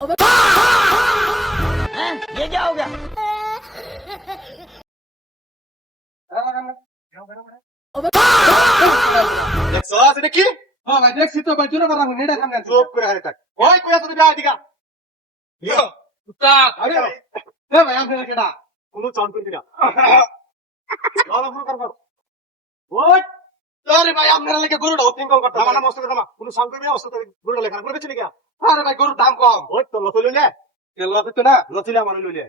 ये क्या हो गया? দেখছো এটা কি? ভাই দেখছি তো ভাই জোরে মারা নেড়া খান চুপ করে হারে থাক। ওই কই আছো তুমি আদিকা? ইয়ো, উস্তাদ আরে এ ভাই আপনারা কেডা কোনো চান করবি না। লালা পুরো করব। ওই আরে ভাই আপনারা লাগে গরুটা ওপেনিং কল করতে আমার নাম মস্ত কথা কোনো চান করবি না অস্ত করে গুলো লেখা করে চলে গিয়া। আরে ভাই গরুর দাম কম ওই তো লতো লইলে তেল তো না লতিলে আমার লইলে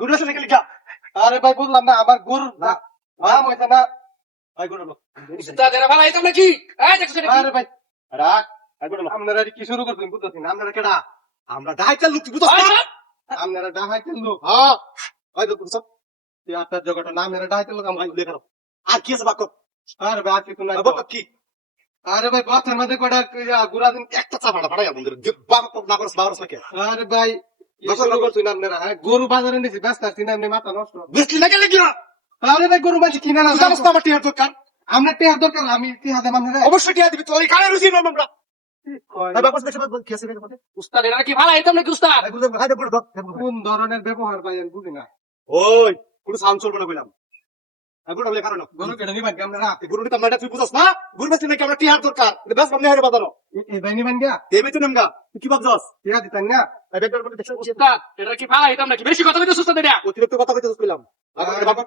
গুলো চলে গিয়া। আরে ভাই বললাম না আমার গরুর দাম হইছে না ভাই গুলো লো। উস্তাদ এরা ভালো এটা নাকি এই দেখছ আরে ভাই রাখ ভাই গুলো লো। আপনারা কি শুরু করতেন বুঝতেছি না আপনারা কেডা আমরা ডাইটা লুক বুঝছ না? আপনারা ডাহাইতেন লোক হ্যাঁ ওই তো বুঝছ তুই আপনার জগটা নাম এরা ডাহাইতেন লোক ভাই আমরা লেখা আর কি আছে বাক্য আরে ভাই আর কিছু নাই বাক্য কি আরে ভাই বাচ্চার মধ্যে কয়টা গুড়া দিন একটা চাপাটা ফাড়াই আমাদের বাম না করছ বারস নাকি আরে ভাই শুরু করছেন আপনারা গরু বাজারে নিয়েছি ব্যস্ত আছি না আপনি মাথা নষ্ট বেশি লাগে লাগিয়া আরে ভাই গরু মাঝে কিনে না অবস্থা আমার টিয়ার দরকার আমরা টেহার দরকার আমি টেহা দেব আপনারা অবশ্যই টিয়া দিবি তোর কানে রুচি নম আমরা ভাই বাকস দেখে কি আছে রে মধ্যে उस्ताद এরা কি ভালো এটা নাকি উস্তাদ? ভাই গুলো ভাই দেখো কোন ধরনের ব্যবহার ভাই আমি বুঝি না ওই কোন সাউন্ড চলবে না কইলাম আমি গুলো লেখা না গরু কেটে নিবেন আপনারা গুরু তো আমরা তুই বুঝছ না গুরু বেশি নাকি আমরা টিয়ার দরকার এটা বেশ বন্ধ হয়ে বাজানো এই ভাই নিবেন গা দেবে তো নামগা তুই কি ভাবছস টেহা দিতেন না এই ব্যাগটার মধ্যে দেখছ উস্তাদ এরা কি ভালো এটা নাকি বেশি কথা কইতেছ উস্তাদ এটা? অতিরিক্ত কথা কইতেছ কইলাম বাবা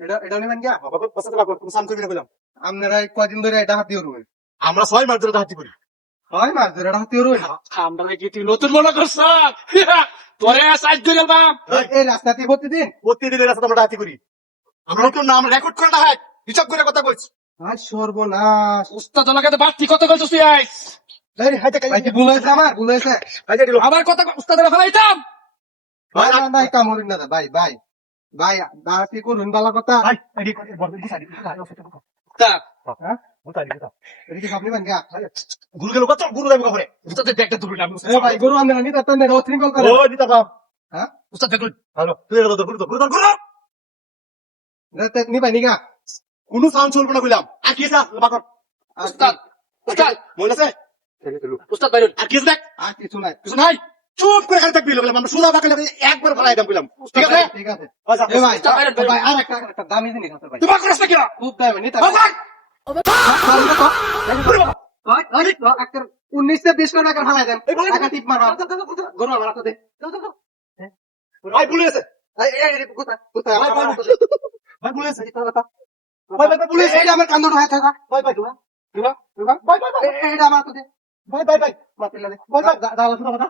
এটা নিবেন গা বাবা পছন্দ বাবা কোন সাউন্ড করবি না কইলাম আপনারা কয়দিন ধরে এটা হাতি রুবেন আমরা 6 মাস ধরে হাতি করি হয় মাস ধরে এটা হাতি রুবেন আমরা কি তুই নতুন মনে করছ? তোরে সাইজ ধরে বাপ। এই রাস্তাতে প্রতিদিন প্রতিদিনের রাস্তা আমরা হাতি করি আমরা তো নাম রেকর্ড করা হয় হিসাব করে কথা কইছ আজ সর্বনাশ উস্তাদ লাগাতে বাড়তি কথা কইছস তুই আইস। এই হাইতে ভাই কি ভুল হয়েছে আমার ভুল হয়েছে হাইতে দিল আবার কথা উস্তাদের ফেলাইতাম। ভাই না ভাই কামড়িন না ভাই ভাই ভাই দাঁড়াতে করুন ভালো কথা ভাই এডি করে বলবি বুঝাই উস্তাদ হ্যাঁ বুঝাই এটা কি আপনি বান গা গুরু গেল কত গুরু দেব করে উস্তাদের দেখতে দুটো আমি এ ভাই গরু আমরা নিতে তো না রোত্রিং কল করে ও দিতা বাপ হ্যাঁ উস্তাদ দেখুন হ্যালো তুই এর গুরু গুরু গুরু রাতে নিবাই নিগা কোন সাউন্ড চলবে না কইলাম আর কি আছে বাকর উস্তাদ উস্তাদ মনে আছে উস্তাদ বাইরুন আর কি আছে দেখ আর কিছু নাই কিছু নাই চুপ করে খালি থাকবি লোক আমরা সুদা বাকালে একবার ফলাই দাম কইলাম ঠিক আছে ঠিক আছে আচ্ছা এ ভাই ভাই আর একটা দামি জিনিস আছে ভাই তুই বাকর আছে কি না খুব দামি নিতে বাকর একটা 1920 টাকা ফালাই দেন টাকা টিপ মারবা গরু আমার হাতে দে ভাই ভুলে আছে এই কোথায় কোথায় ভাই ভুলে আছে ভাই ভাই পুলিশ এই আমার কান্দন হয়ে থাকা ভাই ভাই দিবা দিবা ভাই ভাই এইটা আমার হাতে দে ভাই ভাই ভাই মাতিলা দে ভাই ভাই দাঁড়া শুনো কথা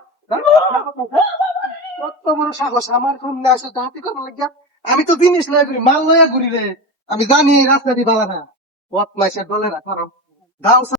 কত বড় সাহস আমার সামনে আসে দাঁতি করার লাগিয়া আমি তো জিনিস লয়া ঘুরি মাল লয়া ঘুরি রে আমি জানি রাস্তা দিয়ে বালা না পথ মাসের দলে না কারণ দাও